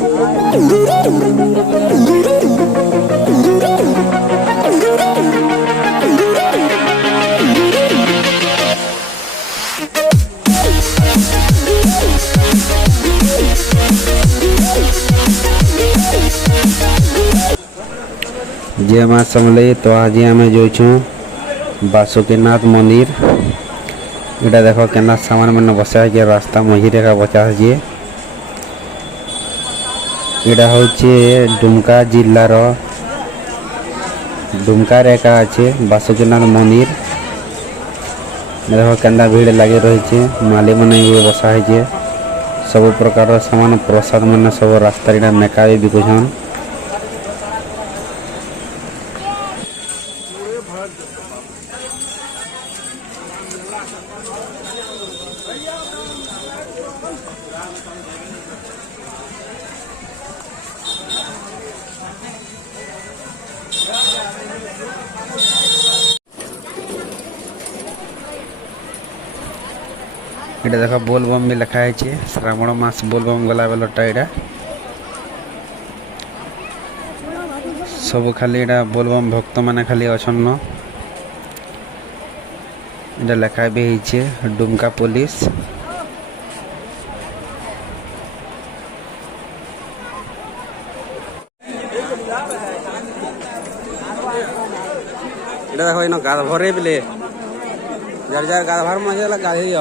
जय माँ समलेई। तो आज आम जो बासुकीनाथ मंदिर इटा देख के सामान मैंने बसा है रास्ता मझीरे का बचा है। इटा हूँ डुमका जिलार डुमका रेखा अच्छे बासुकीनाथ मंदिर। देख के भीड़ लगे रही माली मैंने बसा है सब प्रकार सामान प्रसाद मैंने सब रास्ता मेका भी बिकुछन। इटा देख बोलबम भी लिखा है श्रावण मास बोलबम गला बेलटा इटा सब खाली इटा बोलबम भक्त माने खाली अछन इटा लिखा भी है डुमका पुलिस। इटा देखो इन गाधभरे बिले जार जार गाधभर मजे गाधी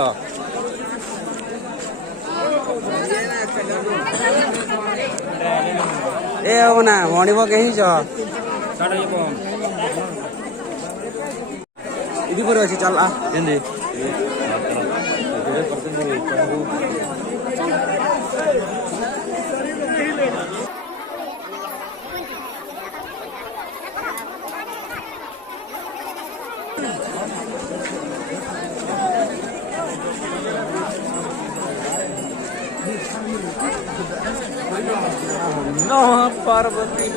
ए हो ना मणिब कहीं इधर पर अच्छी चल पार्वती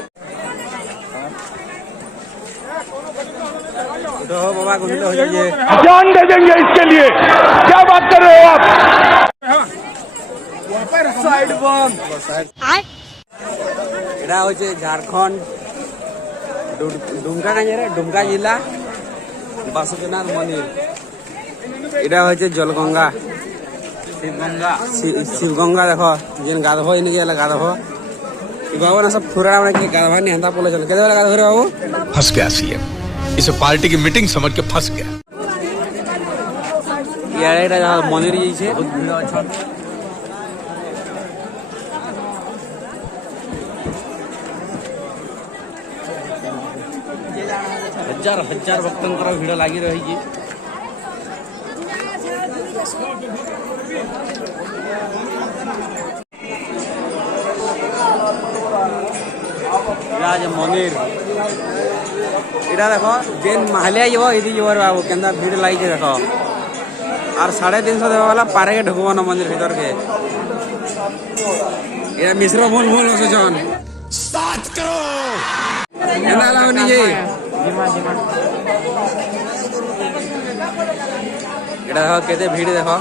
तो बाबा को हो जाइए जान दे देंगे इसके लिए। क्या बात कर रहे हो आप? साइड बम एटा हो झारखंड डुमका डुमका जिला बासुकीनाथ मंदिर। एटा हो जलगंगा शिवगंगा देखो जेन गाधब इन गाधब बाबू ना सब फुरा गाधवा नहीं हंता पोले चल के गाधव रे बाबू फंस गया सीएम। इसे पार्टी की मीटिंग समझ के फंस गया। यार मंदिर जाइए बहुत भीड़ अच्छा हजार हजार भक्तों भीड़ लगी रही। मंदिर इटा देखो जेन महलिया जीव इधि जीव बाबू के भीड़ लगी देखो और 350 देवा वाला पारे के ढुकब न मंदिर भीतर के ये मिश्र भूल भूल सोचन स्टार्ट करो केना लागनी जे इटा देखो केते भीड़ देखो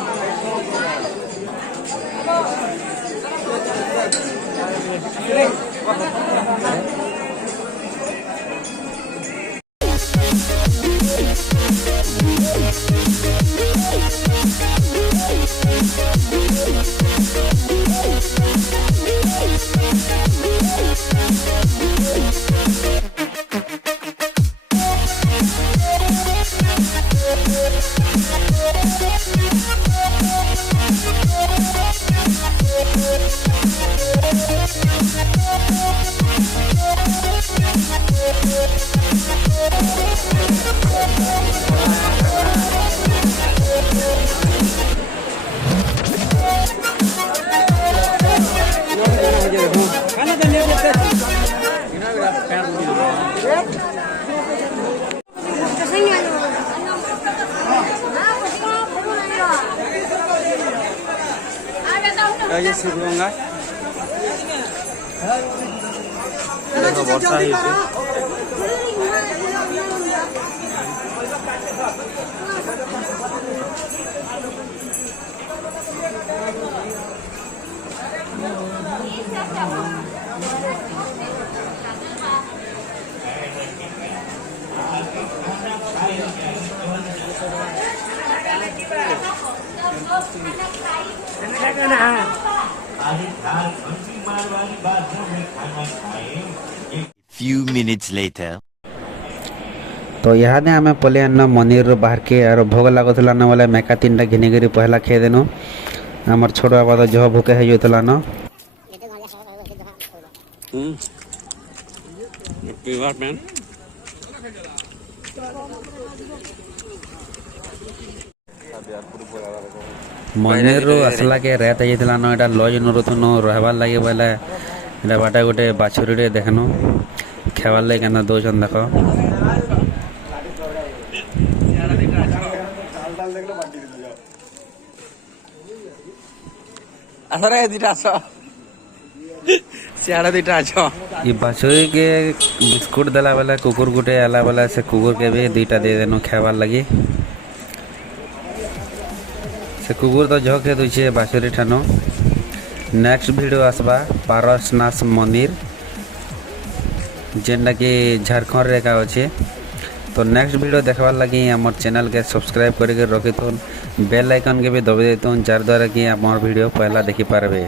ये शिवगंगा वर्षा Few minutes later. तो इहादे आमे पले अन्न मंदिर बाहर के आरो भोग लागुला न बोले मेका 3टा घिनिगिरी पहला खे देनु हमर छोट बाबा तो जह भूखे है जोतला न मंदिर आसला के रात आइतला न एटा लॉज न रथनो रहबार लागि बोले एटा बाटा गोटे बाछुरीटे देखनु खेवार लागि केना दोजन देखो আসরে দুইটা আছো সিয়াড়া দুইটা আছো ये बाछुरी के बिस्कुट दला वाला कुकुर गुटे आला वाला से कुकुर के भी 2टा दे देनो खेवार लगी से कुकुर तो जो के दुचे बाछुरी ठानो नेक्स्ट वीडियो आसबा पारसनाथ मंदिर जेनटा कि झारखंड रे का अच्छे तो नेक्स्ट वीडियो देखवार लगी हमर चैनल के सब्सक्राइब करके रखिथुन बेल आइकन के भी दबे देथुन जार द्वारा कि हमर वीडियो पहला देखि पारबे।